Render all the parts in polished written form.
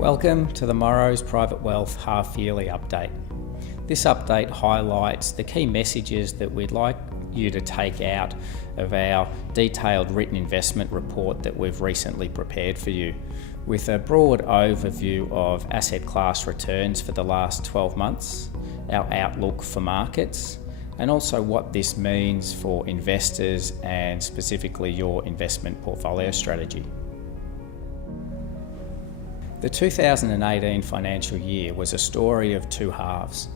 Welcome to the Morrows Private Wealth half-yearly update. This update highlights the key messages that we'd like you to take out of our detailed written investment report that we've recently prepared for you, with a broad overview of asset class returns for the last 12 months, our outlook for markets, and also what this means for investors and specifically your investment portfolio strategy. The 2018 financial year was a story of two halves.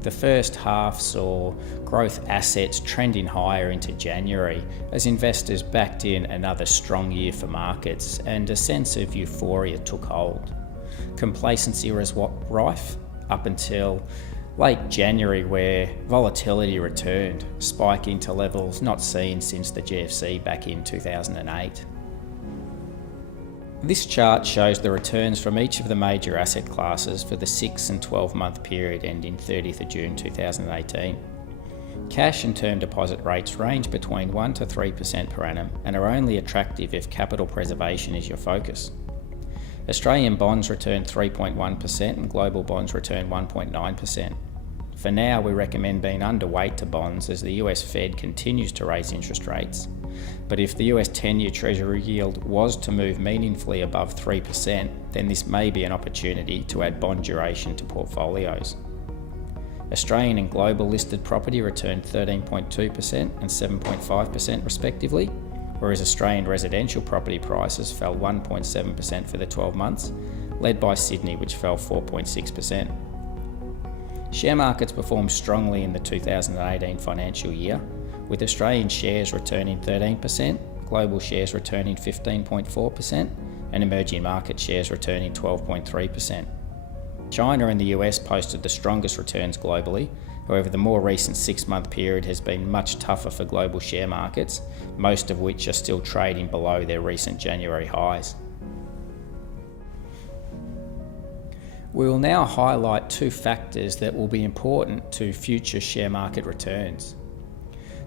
The first half saw growth assets trending higher into January as investors backed in another strong year for markets and a sense of euphoria took hold. Complacency was rife up until late January, where volatility returned, spiking to levels not seen since the GFC back in 2008. This chart shows the returns from each of the major asset classes for the 6 and 12-month period ending 30th of June 2018. Cash and term deposit rates range between 1 to 3% per annum and are only attractive if capital preservation is your focus. Australian bonds returned 3.1% and global bonds returned 1.9%. For now, we recommend being underweight to bonds as the US Fed continues to raise interest rates. But if the US 10-year Treasury yield was to move meaningfully above 3%, then this may be an opportunity to add bond duration to portfolios. Australian and global listed property returned 13.2% and 7.5% respectively, whereas Australian residential property prices fell 1.7% for the 12 months, led by Sydney, which fell 4.6%. Share markets performed strongly in the 2018 financial year, with Australian shares returning 13%, global shares returning 15.4%, and emerging market shares returning 12.3%. China and the US posted the strongest returns globally. However, the more recent 6-month period has been much tougher for global share markets, most of which are still trading below their recent January highs. We will now highlight two factors that will be important to future share market returns.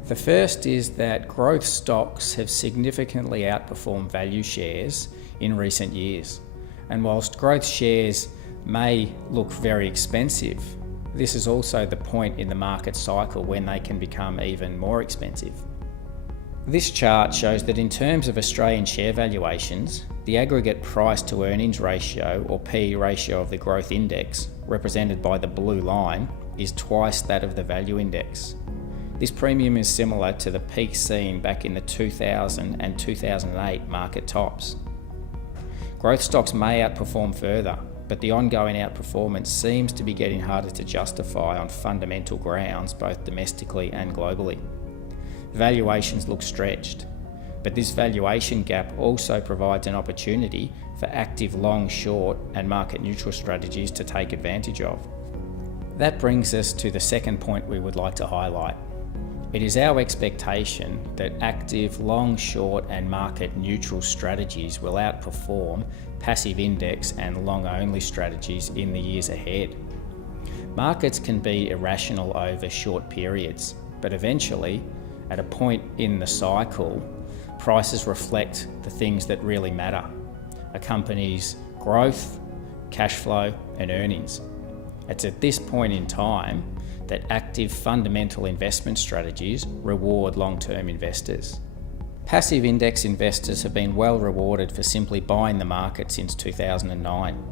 The first is that growth stocks have significantly outperformed value shares in recent years. And whilst growth shares may look very expensive, this is also the point in the market cycle when they can become even more expensive. This chart shows that in terms of Australian share valuations, the aggregate price to earnings ratio, or P/E ratio, of the growth index, represented by the blue line, is twice that of the value index. This premium is similar to the peak seen back in the 2000 and 2008 market tops. Growth stocks may outperform further, but the ongoing outperformance seems to be getting harder to justify on fundamental grounds, both domestically and globally. Valuations look stretched, but this valuation gap also provides an opportunity for active long, short and market neutral strategies to take advantage of. That brings us to the second point we would like to highlight. It is our expectation that active long, short and market neutral strategies will outperform passive index and long only strategies in the years ahead. Markets can be irrational over short periods, but eventually, at a point in the cycle, prices reflect the things that really matter: a company's growth, cash flow and earnings. It's at this point in time that active fundamental investment strategies reward long-term investors. Passive index investors have been well rewarded for simply buying the market since 2009.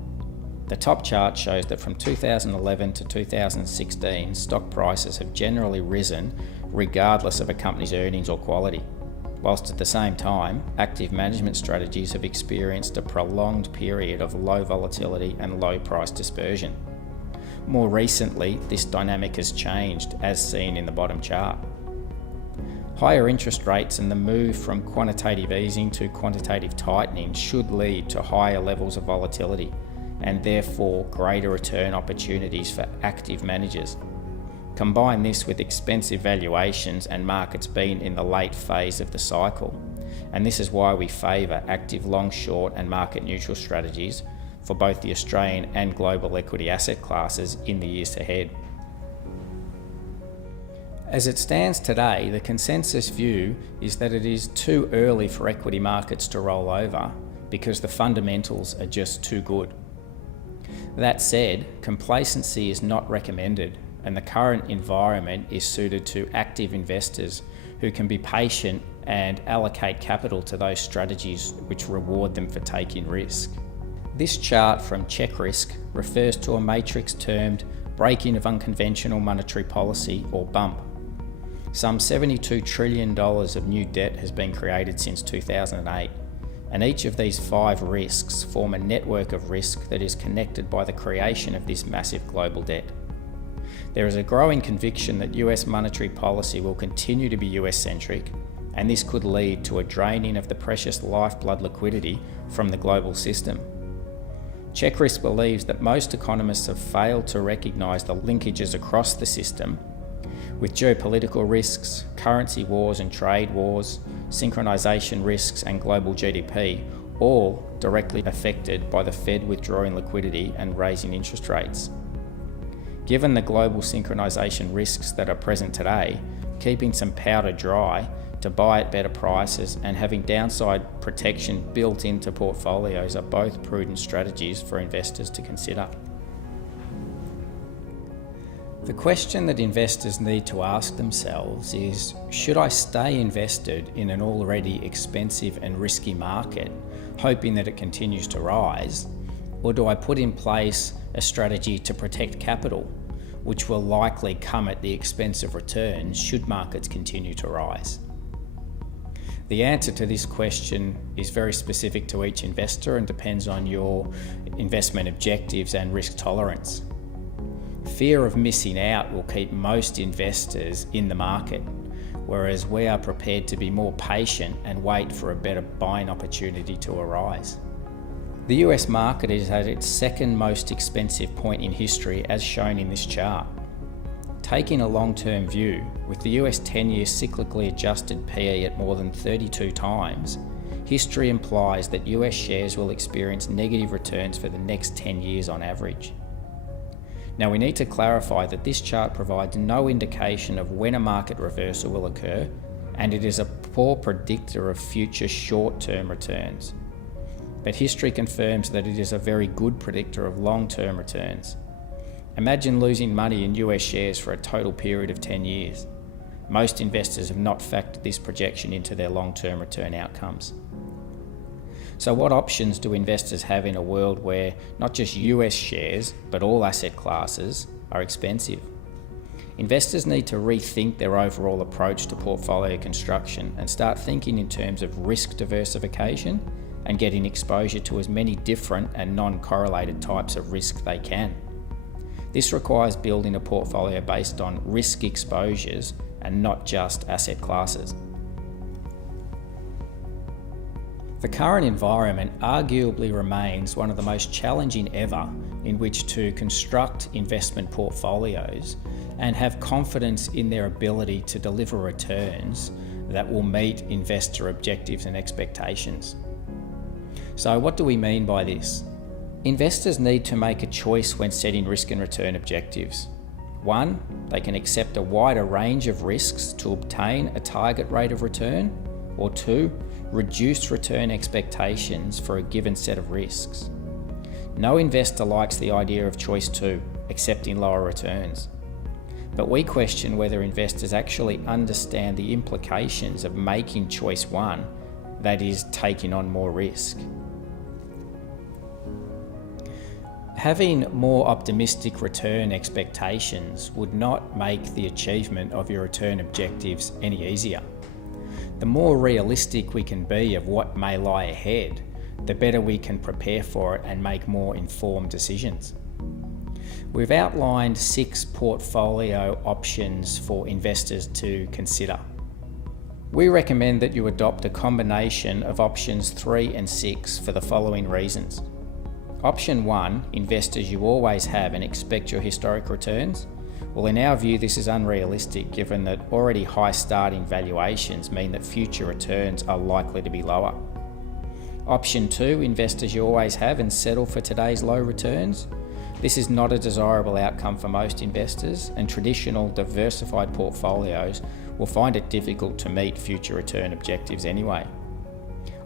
The top chart shows that from 2011 to 2016, stock prices have generally risen regardless of a company's earnings or quality, whilst at the same time, active management strategies have experienced a prolonged period of low volatility and low price dispersion. More recently, this dynamic has changed, as seen in the bottom chart. Higher interest rates and the move from quantitative easing to quantitative tightening should lead to higher levels of volatility and therefore greater return opportunities for active managers. Combine this with expensive valuations and markets being in the late phase of the cycle, and this is why we favour active long, short and market neutral strategies for both the Australian and global equity asset classes in the years ahead. As it stands today, the consensus view is that it is too early for equity markets to roll over because the fundamentals are just too good. That said, complacency is not recommended, and the current environment is suited to active investors who can be patient and allocate capital to those strategies which reward them for taking risk. This chart from CheckRisk refers to a matrix termed Breaking of Unconventional Monetary Policy, or BUMP. Some $72 trillion of new debt has been created since 2008, and each of these 5 risks form a network of risk that is connected by the creation of this massive global debt. There is a growing conviction that US monetary policy will continue to be US-centric, and this could lead to a draining of the precious lifeblood liquidity from the global system. CheckRisk believes that most economists have failed to recognise the linkages across the system, with geopolitical risks, currency wars and trade wars, synchronisation risks and global GDP all directly affected by the Fed withdrawing liquidity and raising interest rates. Given the global synchronisation risks that are present today, keeping some powder dry to buy at better prices and having downside protection built into portfolios are both prudent strategies for investors to consider. The question that investors need to ask themselves is, should I stay invested in an already expensive and risky market, hoping that it continues to rise, or do I put in place a strategy to protect capital, which will likely come at the expense of returns should markets continue to rise? The answer to this question is very specific to each investor and depends on your investment objectives and risk tolerance. Fear of missing out will keep most investors in the market, whereas we are prepared to be more patient and wait for a better buying opportunity to arise. The US market is at its second most expensive point in history, as shown in this chart. Taking a long-term view, with the US 10-year cyclically adjusted PE at more than 32 times, history implies that US shares will experience negative returns for the next 10 years on average. Now, we need to clarify that this chart provides no indication of when a market reversal will occur, and it is a poor predictor of future short-term returns. But history confirms that it is a very good predictor of long-term returns. Imagine losing money in US shares for a total period of 10 years. Most investors have not factored this projection into their long-term return outcomes. So what options do investors have in a world where not just US shares, but all asset classes are expensive? Investors need to rethink their overall approach to portfolio construction and start thinking in terms of risk diversification and getting exposure to as many different and non-correlated types of risk they can. This requires building a portfolio based on risk exposures and not just asset classes. The current environment arguably remains one of the most challenging ever in which to construct investment portfolios and have confidence in their ability to deliver returns that will meet investor objectives and expectations. So what do we mean by this? Investors need to make a choice when setting risk and return objectives. 1, they can accept a wider range of risks to obtain a target rate of return, or 2, reduce return expectations for a given set of risks. No investor likes the idea of choice 2, accepting lower returns. But we question whether investors actually understand the implications of making choice 1, that is, taking on more risk. Having more optimistic return expectations would not make the achievement of your return objectives any easier. The more realistic we can be of what may lie ahead, the better we can prepare for it and make more informed decisions. We've outlined 6 portfolio options for investors to consider. We recommend that you adopt a combination of options 3 and 6 for the following reasons. Option 1, invest as you always have and expect your historic returns. Well, in our view, this is unrealistic given that already high starting valuations mean that future returns are likely to be lower. Option 2, invest as you always have and settle for today's low returns. This is not a desirable outcome for most investors, and traditional diversified portfolios will find it difficult to meet future return objectives anyway.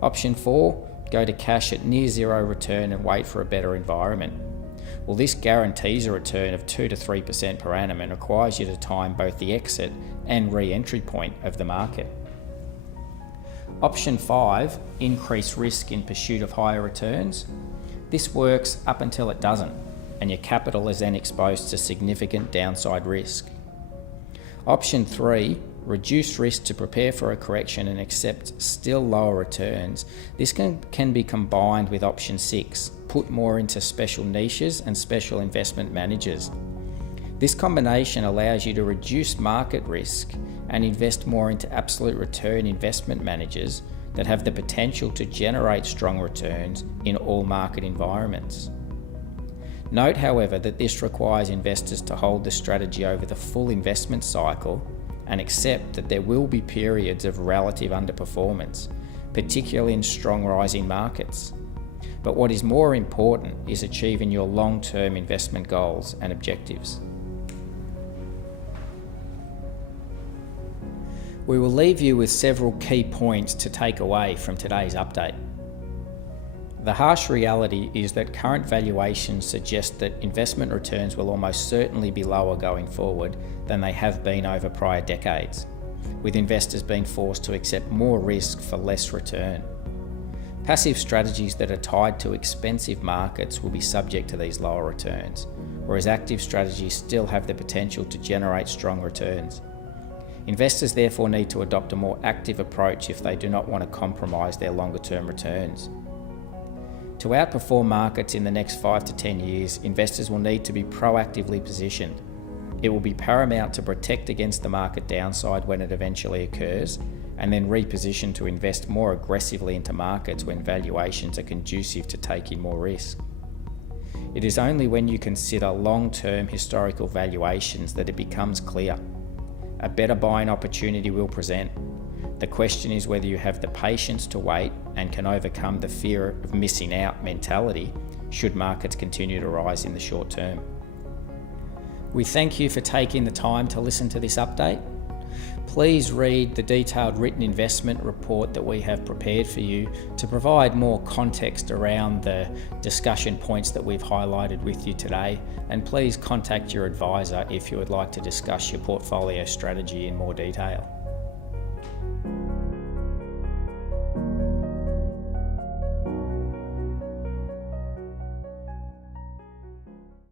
Option 4, go to cash at near zero return and wait for a better environment. Well, this guarantees a return of 2 to 3% per annum and requires you to time both the exit and re-entry point of the market. Option 5, increase risk in pursuit of higher returns. This works up until it doesn't, and your capital is then exposed to significant downside risk. Option 3, reduce risk to prepare for a correction and accept still lower returns. This can be combined with option 6, put more into special niches and special investment managers. This combination allows you to reduce market risk and invest more into absolute return investment managers that have the potential to generate strong returns in all market environments. Note, however, that this requires investors to hold the strategy over the full investment cycle and accept that there will be periods of relative underperformance, particularly in strong rising markets. But what is more important is achieving your long-term investment goals and objectives. We will leave you with several key points to take away from today's update. The harsh reality is that current valuations suggest that investment returns will almost certainly be lower going forward than they have been over prior decades, with investors being forced to accept more risk for less return. Passive strategies that are tied to expensive markets will be subject to these lower returns, whereas active strategies still have the potential to generate strong returns. Investors therefore need to adopt a more active approach if they do not want to compromise their longer-term returns. To outperform markets in the next 5 to 10 years, investors will need to be proactively positioned. It will be paramount to protect against the market downside when it eventually occurs, and then reposition to invest more aggressively into markets when valuations are conducive to taking more risk. It is only when you consider long-term historical valuations that it becomes clear. A better buying opportunity will present. The question is whether you have the patience to wait and can overcome the fear of missing out mentality should markets continue to rise in the short term. We thank you for taking the time to listen to this update. Please read the detailed written investment report that we have prepared for you to provide more context around the discussion points that we've highlighted with you today, and please contact your advisor if you would like to discuss your portfolio strategy in more detail.